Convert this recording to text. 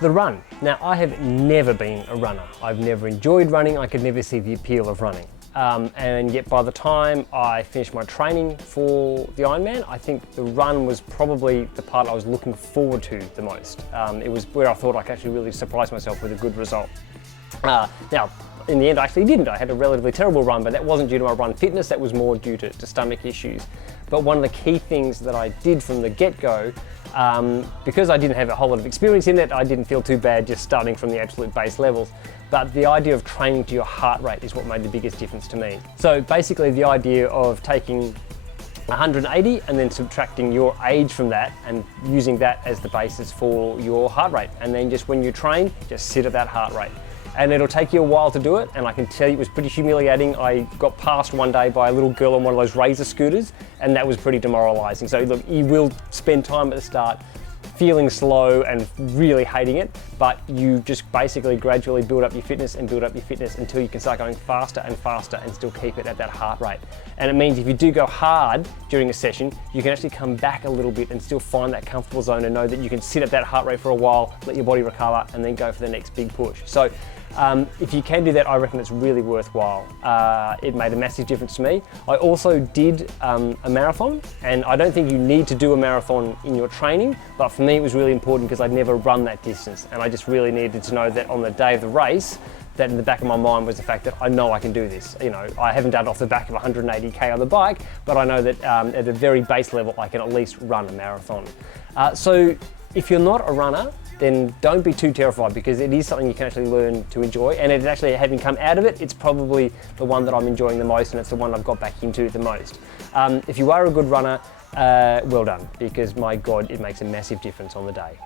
The run. Now, I have never been a runner. I've never enjoyed running. I could never see the appeal of running. And yet by the time I finished my training for the Ironman, I think the run was probably the part I was looking forward to the most. It was where I thought I could actually really surprise myself with a good result. Now, in the end, I actually didn't. I had a relatively terrible run, but that wasn't due to my run fitness, that was more due to stomach issues. But one of the key things that I did from the get-go, because I didn't have a whole lot of experience in it, I didn't feel too bad just starting from the absolute base levels. But the idea of training to your heart rate is what made the biggest difference to me. So basically the idea of taking 180 and then subtracting your age from that and using that as the basis for your heart rate. And then just when you train, just sit at that heart rate. And it'll take you a while to do it, and I can tell you it was pretty humiliating. I got passed one day by a little girl on one of those Razor scooters, and that was pretty demoralizing. So look, you will spend time at the start feeling slow and really hating it, but you just basically gradually build up your fitness and build up your fitness until you can start going faster and faster and still keep it at that heart rate. And it means if you do go hard during a session, you can actually come back a little bit and still find that comfortable zone and know that you can sit at that heart rate for a while, let your body recover, and then go for the next big push. So if you can do that, I reckon it's really worthwhile. It made a massive difference to me. I also did a marathon, and I don't think you need to do a marathon in your training, but for me it was really important because I'd never run that distance, and I just really needed to know that on the day of the race, that in the back of my mind was the fact that I know I can do this. You know, I haven't done it off the back of 180k on the bike, but I know that at a very base level I can at least run a marathon. So if you're not a runner, then don't be too terrified, because it is something you can actually learn to enjoy, and it's actually, having come out of it, it's probably the one that I'm enjoying the most, and it's the one I've got back into the most. If you are a good runner, well done, because my God, it makes a massive difference on the day.